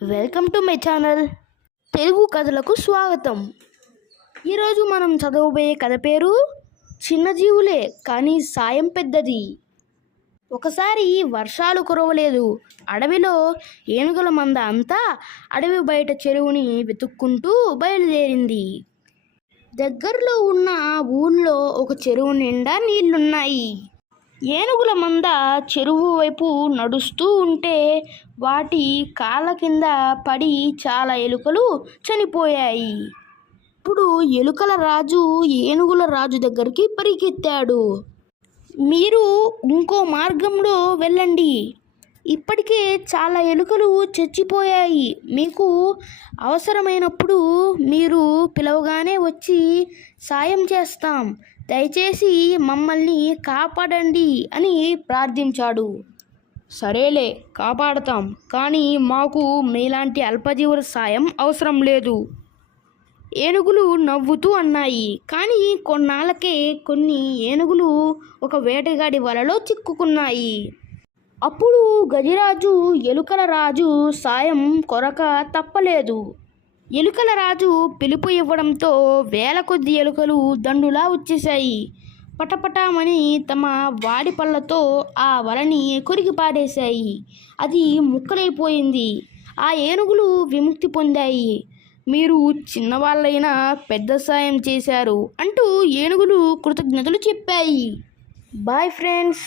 Welcome to my channel Telugu కథలకు స్వాగతం. ఈరోజు మనం చదవబోయే కథ పేరు చిన్న జీవులే కానీ సాయం పెద్దది. ఒకసారి వర్షాలు కురవలేదు. అడవిలో ఏనుగుల మంద అంతా అడవి బయట చెరువుని వెతుక్కుంటూ బయలుదేరింది. దగ్గరలో ఉన్న ఊళ్ళో ఒక చెరువు నిండా నీళ్లున్నాయి. ఏనుగుల మంద చెరువు వైపు నడుస్తూ ఉంటే వాటి కాళ్ళ కింద పడి చాలా ఎలుకలు చనిపోయాయి. ఇప్పుడు ఎలుకల రాజు ఏనుగుల రాజు దగ్గరికి పరిగెత్తాడు. మీరు ఇంకో మార్గంలో వెళ్ళండి. ఇప్పటికే చాలా ఎలుకలు చచ్చిపోయాయి. మీకు అవసరమైనప్పుడు మీరు పిలవగానే వచ్చి సాయం చేస్తాం. దయచేసి మమ్మల్ని కాపాడండి అని ప్రార్థించాడు. సరేలే, కాపాడతాం, కానీ మాకు మీలాంటి అల్పజీవుల సాయం అవసరం లేదు. ఏనుగులు నవ్వుతూ అన్నాయి. కానీ కొన్నాళ్ళకే కొన్ని ఏనుగులు ఒక వేటగాడి వలలో చిక్కుకున్నాయి. అప్పుడు గజరాజు ఎలుకల రాజు సాయం కొరక తప్పలేదు. ఎలుకల రాజు పిలుపు ఇవ్వడంతో వేల కొద్ది ఎలుకలు దండులా వచ్చేశాయి. పటపటామని తమ వాడి పళ్ళతో ఆ వలని కొరికి పారేశాయి. అది ముక్కలైపోయింది. ఆ ఏనుగులు విముక్తి పొందాయి. మీరు చిన్నవాళ్ళైనా పెద్ద సాయం చేశారు అంటూ ఏనుగులు కృతజ్ఞతలు చెప్పాయి. Bye friends.